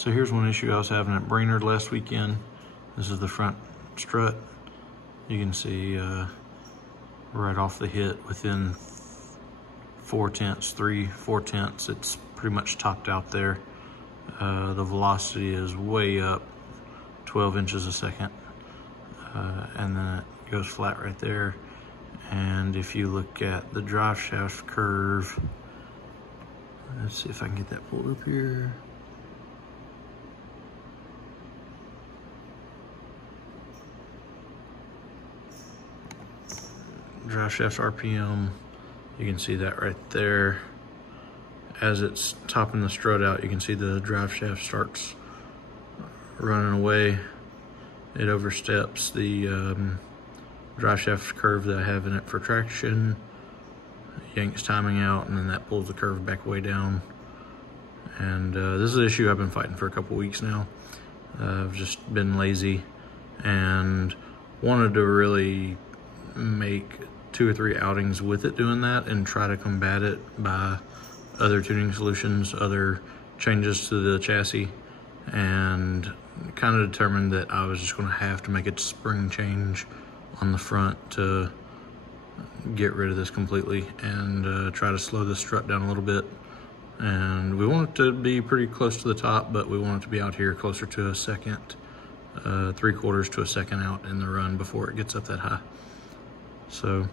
So here's one issue I was having at Brainerd last weekend. This is the front strut. You can see right off the hit within 3/4, it's pretty much topped out there. The velocity is way up, 12 inches a second. And then it goes flat right there. And if you look at the drive shaft curve, let's see if I can get that pulled up here. Drive shaft RPM, you can see that right there. As it's topping the strut out, you can see the drive shaft starts running away. It oversteps the drive shaft curve that I have in it for traction, yanks timing out, and then that pulls the curve back way down. And this is an issue I've been fighting for a couple weeks now. I've just been lazy and wanted to really make 2 or 3 outings with it doing that and try to combat it by other tuning solutions, other changes to the chassis, and kind of determined that I was just going to have to make a spring change on the front to get rid of this completely and try to slow the strut down a little bit. And we want it to be pretty close to the top, but we want it to be out here closer to a second, 3/4 to a second out in the run before it gets up that high. So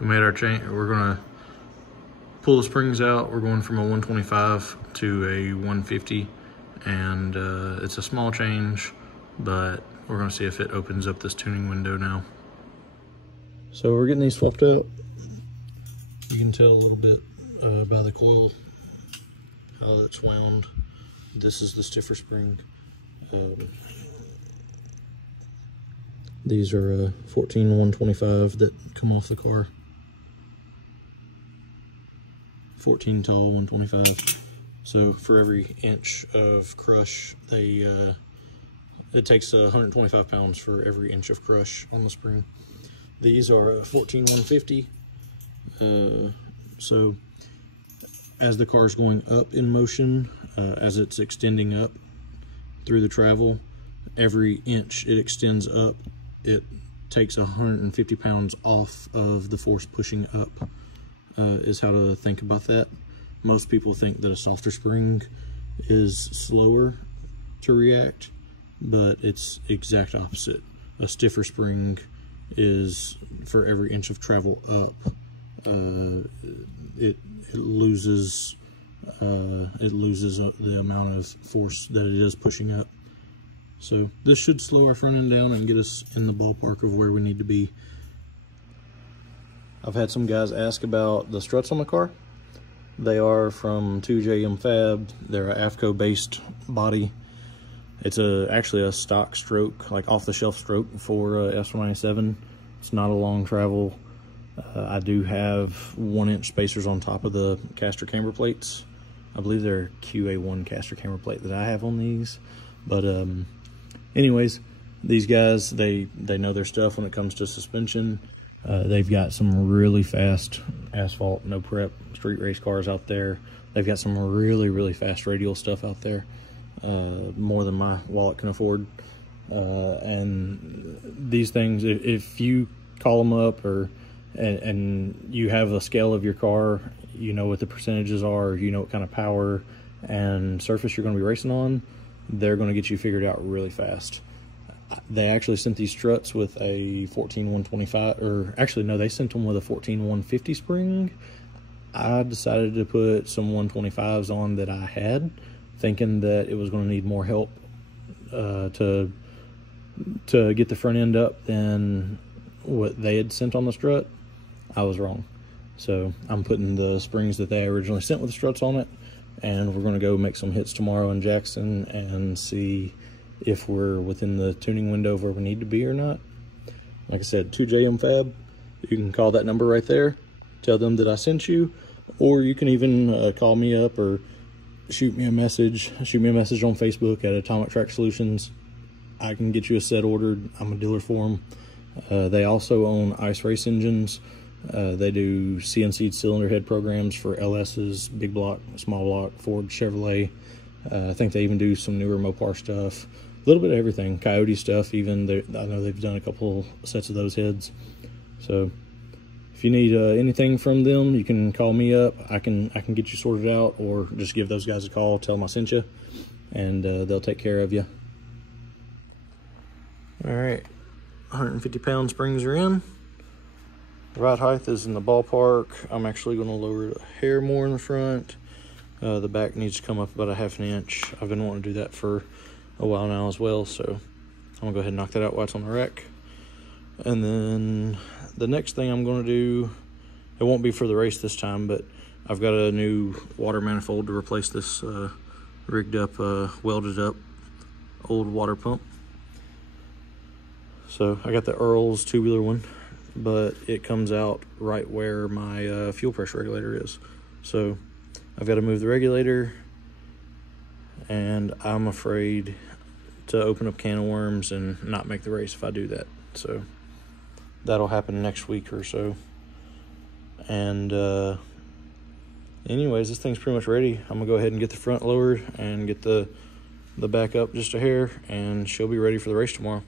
we made our change. We're gonna pull the springs out. We're going from a 125 to a 150, and it's a small change, but we're gonna see if it opens up this tuning window now. So we're getting these swapped out. You can tell a little bit by the coil how that's wound. This is the stiffer spring. These are 14 125 that come off the car. 14 tall 125. So for every inch of crush, it takes 125 pounds for every inch of crush on the spring. These are 14 150. So as the car's going up in motion, as it's extending up through the travel, every inch it extends up, it takes 150 pounds off of the force pushing up, is how to think about that. Most people think that a softer spring is slower to react, but it's exact opposite. A stiffer spring is, for every inch of travel up, it loses the amount of force that it is pushing up. So this should slow our front end down and get us in the ballpark of where we need to be. I've had some guys ask about the struts on the car. They are from 2JM Fab. They're a AFCO based body. It's actually a stock stroke, like off the shelf stroke for S197. It's not a long travel. I do have 1-inch spacers on top of the caster camber plates. I believe they're QA1 caster camber plate that I have on these. But anyways, these guys, they know their stuff when it comes to suspension. They've got some really fast asphalt, no prep street race cars out there. They've got some really, really fast radial stuff out there, more than my wallet can afford. And these things, if you call them up and you have a scale of your car, you know what the percentages are, you know what kind of power and surface you're going to be racing on, they're going to get you figured out really fast. They actually sent these struts with a 14 125, or actually no, they sent them with a 14 150 spring. I decided to put some 125s on that I had, thinking that it was going to need more help to get the front end up than what they had sent on the strut. I was wrong. So I'm putting the springs that they originally sent with the struts on it, and we're going to go make some hits tomorrow in Jackson and see if we're within the tuning window where we need to be or not. Like I said, 2JM Fab, you can call that number right there, tell them that I sent you, or you can even call me up or shoot me a message on Facebook at Atomic Track Solutions. I can get you a set ordered. I'm a dealer for them. They also own ice race engines. They do CNC cylinder head programs for LS's, big block, small block, Ford, Chevrolet, I think they even do some newer Mopar stuff, a little bit of everything, Coyote stuff even. I know they've done a couple sets of those heads. So if you need anything from them, you can call me up. I can get you sorted out, or just give those guys a call, tell them I sent you, and they'll take care of you. All right, 150-pound springs are in. The ride height is in the ballpark. I'm actually going to lower it a hair more in the front. The back needs to come up about a ½ an inch. I've been wanting to do that for a while now as well, so I'm gonna go ahead and knock that out while it's on the rack. And then the next thing I'm gonna do, it won't be for the race this time, but I've got a new water manifold to replace this rigged up, welded up old water pump. So I got the Earl's tubular one, but it comes out right where my fuel pressure regulator is. So I've got to move the regulator, and I'm afraid to open up a can of worms and not make the race if I do that. So that'll happen next week or so. And anyways, this thing's pretty much ready. I'm gonna go ahead and get the front lowered and get the back up just a hair, and she'll be ready for the race tomorrow.